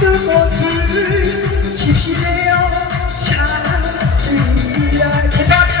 그곳을 집시되어 찾으리라. 죄송합니다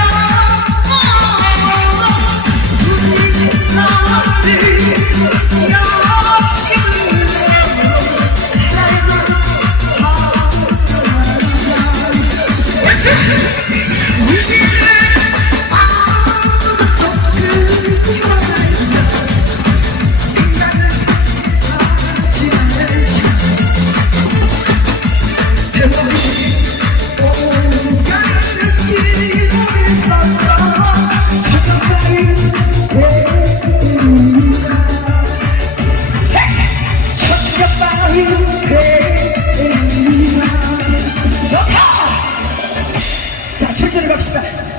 7절에 갑시다.